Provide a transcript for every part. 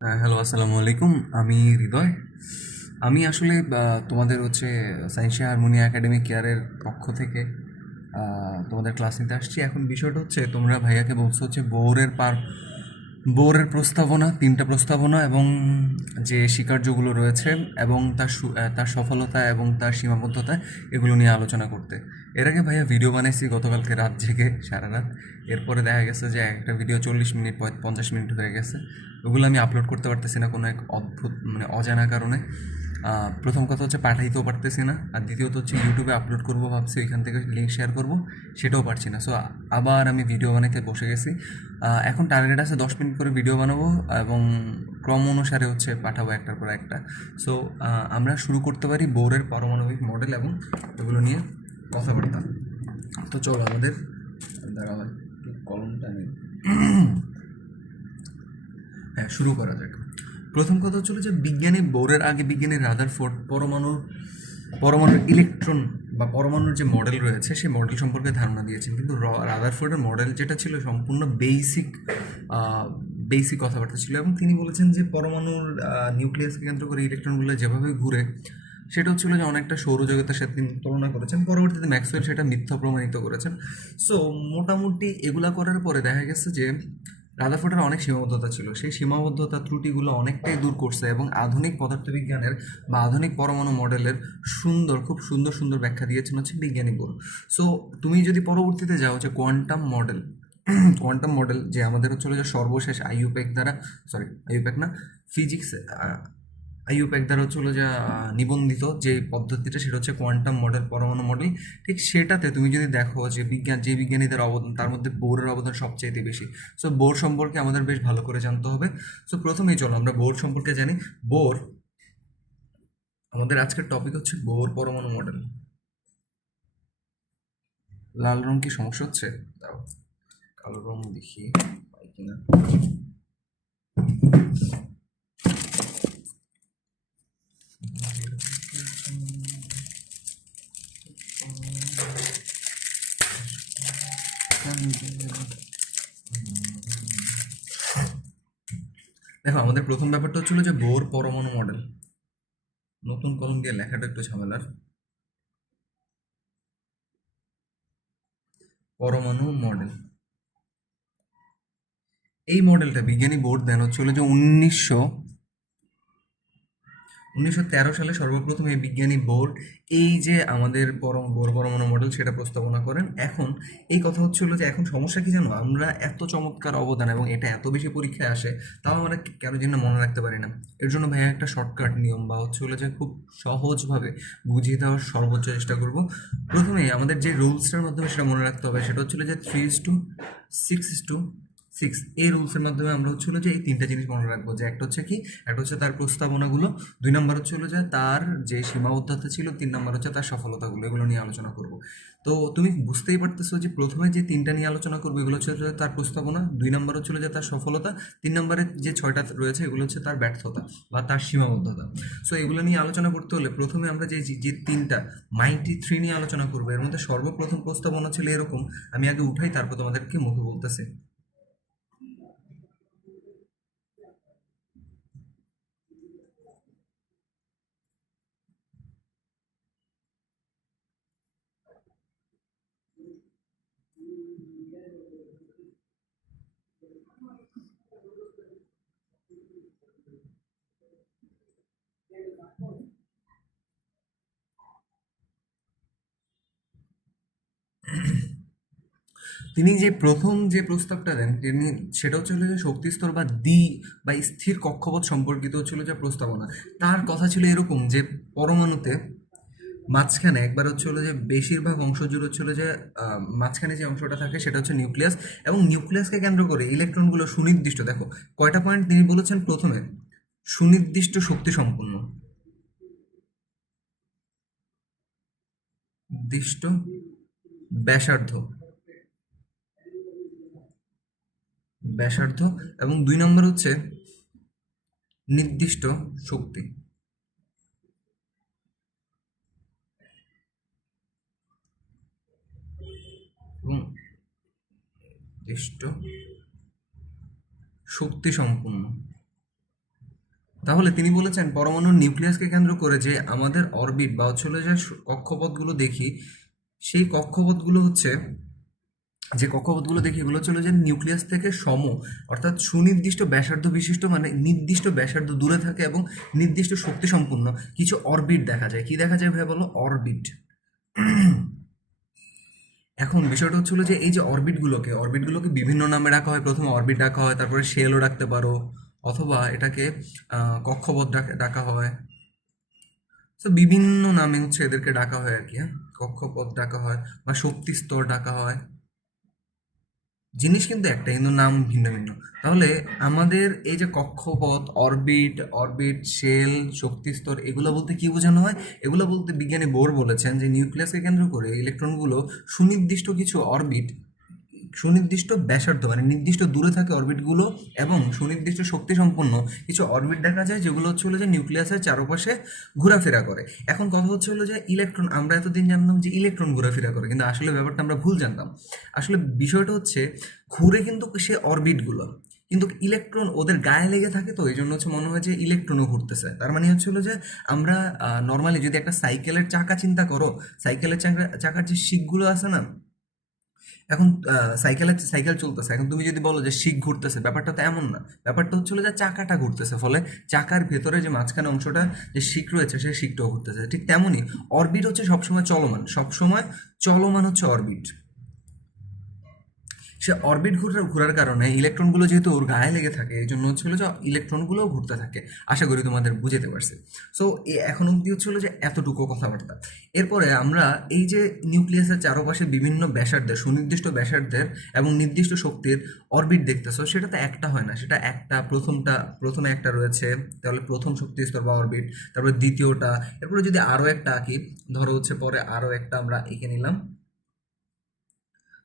Hello, আসসালামু আলাইকুম। আমি হৃদয়। আমি আসলে তোমাদের সায়েন্সিয়া হারমোনিয়া একাডেমি কেয়ারের পক্ষ থেকে তোমাদের ক্লাস নিতে আসছি। এখন বিষয়টা হচ্ছে, তোমরা ভাইয়াকে বলছো হচ্ছে বোরের প্রস্তাবনা, 3টা প্রস্তাবনা এবং যে স্বীকার্যগুলো রয়েছে এবং তার সফলতা এবং তার সীমাবদ্ধতা, এগুলো নিয়ে আলোচনা করতে। এর আগে ভাইয়া ভিডিও বানাইছি গতকালকে রাত জেগে, সারা রাত। এরপরে দেখা গেছে যে একটা ভিডিও 40 মিনিট 50 মিনিট হয়ে গেছে। ওগুলো আমি আপলোড করতে পারতেছি না কোনো এক অদ্ভুত অজানা কারণে। প্রথম কথা হচ্ছে পাঠাইতেও পারতেছি না, আর দ্বিতীয়ত হচ্ছে ইউটিউবে আপলোড করবো ভাবছি, ওইখান থেকে লিঙ্ক শেয়ার করব, সেটাও পারছি না। সো আবার আমি ভিডিও বানাইতে বসে গেছি। এখন টার্গেট আছে 10 মিনিট করে ভিডিও বানাবো এবং ক্রম অনুসারে পাঠাবো একটার পর একটা। সো আমরা শুরু করতে পারি বোরের পারমাণবিক মডেল এবং এগুলো নিয়ে কথাবার্তা। তো চলো আমাদের দাঁড়াও, কলমটা নেই। হ্যাঁ, শুরু করা যাক। প্রথম কথা হচ্ছিল যে বিজ্ঞানী বোরের আগে বিজ্ঞানী রাদারফোর্ড পরমাণুর ইলেকট্রন বা পরমাণুর যে মডেল রয়েছে সেই মডেল সম্পর্কে ধারণা দিয়েছেন, কিন্তু রাদারফোর্ডের মডেল যেটা ছিল সম্পূর্ণ বেসিক কথাবার্তা ছিল, এবং তিনি বলেছেন যে পরমাণুর নিউক্লিয়াসকে কেন্দ্র করে ইলেকট্রনগুলো যেভাবে ঘুরে সেটা হচ্ছিল যে অনেকটা সৌরজগতের সাথে তিনি তুলনা করেছেন। পরবর্তীতে ম্যাক্সওয়েল সেটা মিথ্যা প্রমাণিত করেছেন। সো মোটামুটি এগুলা করার পরে দেখা গেছে যে রাদারফোর্ডের অনেক সীমাবদ্ধতা ছিল, সেই সীমাবদ্ধতা ত্রুটিগুলো অনেকটাই দূর করছে এবং আধুনিক পদার্থবিজ্ঞানের বা আধুনিক পরমাণু মডেলের খুব সুন্দর সুন্দর ব্যাখ্যা দিয়েছেন হচ্ছে বিজ্ঞানী বোর। সো তুমি যদি পরবর্তীতে যাও যে কোয়ান্টাম মডেল যে আমাদের হচ্ছিল যে সর্বশেষ আইইউপ্যাক দ্বারা, সরি আইইউপ্যাক না, ফিজিক্স আইইউপ্যাক দ্বারা হচ্ছিল যে নিবন্ধিত যে পদ্ধতিটা, সেটা হচ্ছে কোয়ান্টাম মডেল, পরমাণু মডেল। ঠিক সেটাতে তুমি যদি দেখো যে বিজ্ঞানীদের অবদান, তার মধ্যে বোরের অবদান সবচাইতে বেশি। সো বোর সম্পর্কে আমাদের বেশ ভালো করে জানতে হবে। সো প্রথমেই চলো আমরা বোর সম্পর্কে জানি। বোর, আমাদের আজকের টপিক হচ্ছে বোর পরমাণু মডেল। লাল রং কি সমস্যা হচ্ছে? দাও, কালো রং দেখি পাই কিনা। দেখো, আমাদের প্রথম ব্যাপারটা হচ্ছিল যে বোর পরমাণু মডেল। নতুন কলম দিয়ে লেখাটা একটু ঝামেলার। পরমাণু মডেল, এই মডেলটা বিজ্ঞানী বোর্ড দেন হচ্ছিল যে 1913 সালে সর্বপ্রথম এই বিজ্ঞানী বোর্ড এই যে আমাদের বোর পরমাণু মডেল সেটা প্রস্তাবনা করেন। এখন এই কথা হচ্ছিল যে এখন সমস্যা কি জানো, আমরা এত চমৎকার অবদান এবং এটা এত বেশি পরীক্ষায় আসে, তাও আমরা কেন যেন মনে রাখতে পারি না। এর জন্য ভাইয়া একটা শর্টকাট নিয়ম বা হচ্ছিল যে খুব সহজভাবে বুঝিয়ে দেওয়ার সর্বোচ্চ চেষ্টা করব। প্রথমেই আমাদের যে রুলসটার মাধ্যমে সেটা মনে রাখতে হবে, সেটা হচ্ছিল যে 3:6:6 এই রুলসের মাধ্যমে আমরা হচ্ছিল যে এই 3টা জিনিস মনে রাখবো, যে একটা হচ্ছে কি, একটা হচ্ছে তার প্রস্তাবনাগুলো, 2 নম্বর হচ্ছে হলো যে তার যে সীমাবদ্ধতা ছিল, 3 নম্বর হচ্ছে তার সফলতাগুলো, এগুলো নিয়ে আলোচনা করব। তো তুমি বুঝতেই পারতেছো যে প্রথমে যে 3টা নিয়ে আলোচনা করবো এগুলো হচ্ছে যে তার প্রস্তাবনা, 2 নম্বর হচ্ছিল যে তার সফলতা, 3 নম্বরে যে 6টা রয়েছে এগুলো হচ্ছে তার ব্যর্থতা বা তার সীমাবদ্ধতা। সো এগুলো নিয়ে আলোচনা করতে হলে প্রথমে আমরা যে যে 3টা মাইটি থ্রি নিয়ে আলোচনা করবো, এর মধ্যে সর্বপ্রথম প্রস্তাবনা ছিল এরকম। আমি আগে উঠাই, তারপর তোমাদেরকে মুখে বলতেছি। তিনি যে প্রথম যে প্রস্তাবটা দেন তিনি, সেটা হচ্ছিল যে শক্তিস্তর বা স্থির কক্ষপথ সম্পর্কিত হচ্ছিল যে প্রস্তাবনা। তার কথা ছিল এরকম যে পরমাণুতে মাঝখানে একবার হচ্ছিল যে বেশিরভাগ অংশ জুড়ে হচ্ছিল যে মাঝখানে যে অংশটা থাকে সেটা হচ্ছে নিউক্লিয়াস, এবং নিউক্লিয়াসকে কেন্দ্র করে ইলেকট্রনগুলো সুনির্দিষ্ট, দেখো কয়টা পয়েন্ট তিনি বলেছেন প্রথমে, সুনির্দিষ্ট শক্তি সম্পন্ন, নির্দিষ্ট ব্যাসার্ধ ব্যাসার্ধ এবং 2 নম্বর হচ্ছে নির্দিষ্ট শক্তি, এবং নির্দিষ্ট শক্তি সম্পূর্ণ। তাহলে তিনি বলেছেন পরমাণুর নিউক্লিয়াসকে কেন্দ্র করে যে আমাদের অরবিট বা হচ্ছে হলো যে কক্ষপথগুলো দেখি, সেই কক্ষপথগুলো হচ্ছে যে কক্ষপথগুলো দেখি এগুলো হচ্ছে হলো যে নিউক্লিয়াস থেকে অর্থাৎ সুনির্দিষ্ট ব্যাসার্ধ বিশিষ্ট, মানে নির্দিষ্ট ব্যাসার্ধ দূরে থাকে এবং নির্দিষ্ট শক্তি সম্পন্ন কিছু অরবিট দেখা যায়। কি দেখা যায় ভাই বলো? অরবিট। এখন বিষয়টা হচ্ছে হলো যে এই যে অরবিটগুলোকে বিভিন্ন নামে ডাকা হয়। প্রথমে অরবিট ডাকা হয়, তারপরে শেলও ডাকতে পারো, অথবা এটাকে কক্ষপথ ডাকা হয়। তো বিভিন্ন নামে হচ্ছে এদেরকে ডাকা হয় আর কি। হ্যাঁ, কক্ষপথ ডাকা হয় বা শক্তি স্তর ডাকা হয়। জিনিস কিন্তু একটা, কিন্তু নাম ভিন্ন ভিন্ন। তাহলে আমাদের এই যে কক্ষপথ, অরবিট, শেল, শক্তি স্তর, এগুলো বলতে কি বোঝানো হয়? এগুলো বলতে বিজ্ঞানী বোর বলেছেন যে নিউক্লিয়াসকে কেন্দ্র করে ইলেকট্রনগুলো সুনির্দিষ্ট কিছু অরবিট, সুনির্দিষ্ট ব্যাসার্ধ মানে নির্দিষ্ট দূরে থাকে অরবিটগুলো, এবং সুনির্দিষ্ট শক্তি সম্পন্ন কিছু অরবিট দেখা যায় যেগুলো হচ্ছে হলো যে নিউক্লিয়াসের চারপাশে ঘোরাফেরা করে। এখন কথা হচ্ছে হলো যে ইলেকট্রন, আমরা এতদিন জানতাম যে ইলেকট্রন ঘোরাফেরা করে, কিন্তু আসলে ব্যাপারটা আমরা ভুল জানতাম। আসলে বিষয়টা হচ্ছে ঘুরে কিন্তু সে অরবিটগুলো, কিন্তু ইলেকট্রন ওদের গায়ে লেগে থাকে, তো এই জন্য হচ্ছে মনে হয় যে ইলেকট্রনও ঘুরতেছে। তার মানে হচ্ছে হলো যে আমরা নর্মালি যদি একটা সাইকেলের চাকা চিন্তা করো, সাইকেলের চাকার যে শিকগুলো আছে না, এখন সাইকেল চলতেছে, এখন তুমি যদি বলো যে শিক ঘুরতেছে, ব্যাপারটা তো এমন না। ব্যাপারটা হচ্ছে হলো যে চাকাটা ঘুরতেছে, ফলে চাকার ভেতরে যে মাঝখানে অংশটা যে শিক রয়েছে সেই শিকটাও ঘুরতেছে। ঠিক তেমনই অরবিট হচ্ছে সবসময় চলমান, সবসময় চলমান হচ্ছে অরবিট। সে অরবিট ঘোরার কারণে ইলেকট্রনগুলো যেহেতু ওর গায়ে লেগে থাকে, এই জন্য হচ্ছিল যে ইলেকট্রনগুলোও ঘুরতে থাকে। আশা করি তোমাদের বুঝতে পারছি। সো এখন অবধি হচ্ছিল যে এতটুকু কথাবার্তা। এরপরে আমরা এই যে নিউক্লিয়াসের চারপাশে বিভিন্ন ব্যাসার্ধের, সুনির্দিষ্ট ব্যাসার্ধের এবং নির্দিষ্ট শক্তির অরবিট দেখতেছো, সেটা তো একটা হয় না, সেটা একটা প্রথমে একটা রয়েছে, তাহলে প্রথম শক্তি স্তর বা অরবিট, তারপরে দ্বিতীয়টা, এরপরে যদি আরও একটা আঁকি, ধরো হচ্ছে পরে আরও একটা আমরা এঁকে নিলাম,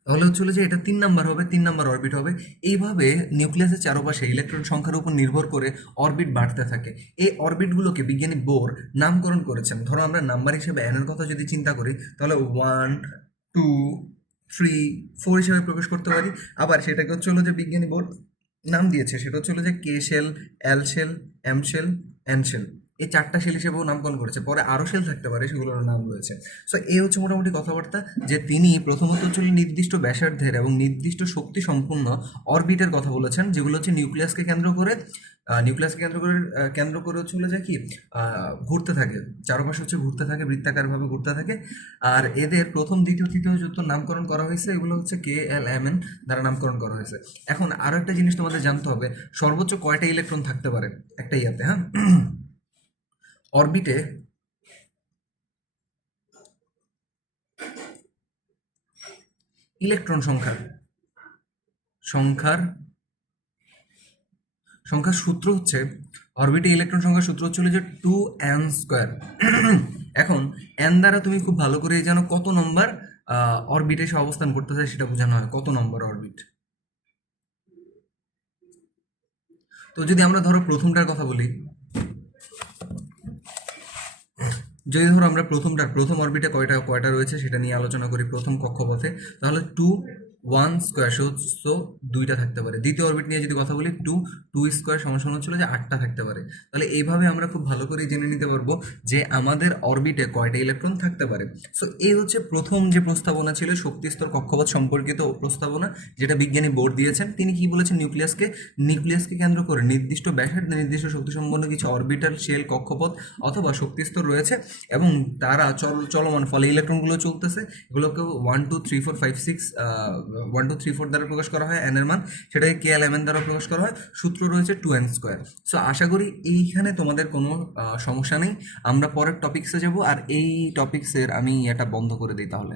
তাহলে হচ্ছে হলো যে এটা 3 নাম্বার হবে, 3 নাম্বার অরবিট হবে। এইভাবে নিউক্লিয়াসের চারপাশে ইলেকট্রন সংখ্যার উপর নির্ভর করে অরবিট বাড়তে থাকে। এই অরবিটগুলোকে বিজ্ঞানী বোর নামকরণ করেছেন। ধরো আমরা নাম্বার হিসেবে এন এর কথা যদি চিন্তা করি, তাহলে 1, 2, 3, 4 হিসেবে প্রকাশ করতে পারি। আবার সেটাকে হচ্ছে হলো যে বিজ্ঞানী বোর নাম দিয়েছে, সেটা হচ্ছে হলো যে K shell, L shell, M shell, N shell, এই 4টা শেল হিসেবেও নামকরণ করেছে। পরে আরও শেল থাকতে পারে, সেগুলোর নাম রয়েছে। সো এই হচ্ছে মোটামুটি কথাবার্তা, যে তিনি প্রথমত হচ্ছে নির্দিষ্ট ব্যাসার্ধের এবং নির্দিষ্ট শক্তি সম্পন্ন অরবিটের কথা বলেছেন, যেগুলো হচ্ছে নিউক্লিয়াসকে কেন্দ্র করে হচ্ছে হলো যে কি ঘুরতে থাকে, চারপাশে হচ্ছে ঘুরতে থাকে, বৃত্তাকারভাবে ঘুরতে থাকে। আর এদের প্রথম, দ্বিতীয়, তৃতীয় যত নামকরণ করা হয়েছে, এগুলো হচ্ছে কে এল এম এন দ্বারা নামকরণ করা হয়েছে। এখন আরও একটা জিনিস তোমাদের জানতে হবে, সর্বোচ্চ কয়টা ইলেকট্রন থাকতে পারে একটা ইয়াতে? হ্যাঁ, অরবিটে ইলেকট্রন সংখ্যার সংখ্যার সূত্র হচ্ছে, অরবিটে ইলেকট্রন সংখ্যার সূত্র হচ্ছে যে 2n²। এখন এন দ্বারা তুমি খুব ভালো করে জানো কত নম্বর অরবিটে সে অবস্থান করতেছে সেটা বোঝানো হয়, কত নম্বর অরবিট। তো যদি আমরা ধরো প্রথমটার কথা বলি, যদি ধরো আমরা প্রথম অরবিটে কয়টা কয়টা রয়েছে সেটা নিয়ে আলোচনা করি, প্রথম কক্ষপথে, তাহলে 2, 1² সো 2টা থাকতে পারে। দ্বিতীয় অরবিট নিয়ে যদি কথা বলি, 2 2² সমান হচ্ছিল যে 8টা থাকতে পারে। তাহলে এইভাবে আমরা খুব ভালো করে জেনে নিতে পারবো যে আমাদের অরবিটে কয়টা ইলেকট্রন থাকতে পারে। সো এই হচ্ছে প্রথম যে প্রস্তাবনা ছিল শক্তিস্তর কক্ষপথ সম্পর্কিত প্রস্তাবনা, যেটা বিজ্ঞানী বোর দিয়েছেন। তিনি কি বলেছেন? নিউক্লিয়াসকে কেন্দ্র করে নির্দিষ্ট ব্যাসার্ধে নির্দিষ্ট শক্তি সম্পন্ন কিছু অরবিটাল শেল, কক্ষপথ অথবা শক্তিস্তর রয়েছে, এবং তারা চলমান, ফলে ইলেকট্রনগুলো চলতেছে। এগুলোকে 1 2 3 4 5 6 1 2 3 4 দ্বারা প্রকাশ করা হয় এন এর মান, সেটাকে কে এল এম এন দ্বারা প্রকাশ করা হয়। সূত্র রয়েছে 2n²। সো আশা করি এইখানে তোমাদের কোনো সমস্যা নেই। আমরা পরের টপিক্সে যাব, আর এই টপিক্সের আমি এটা বন্ধ করে দিই তাহলে।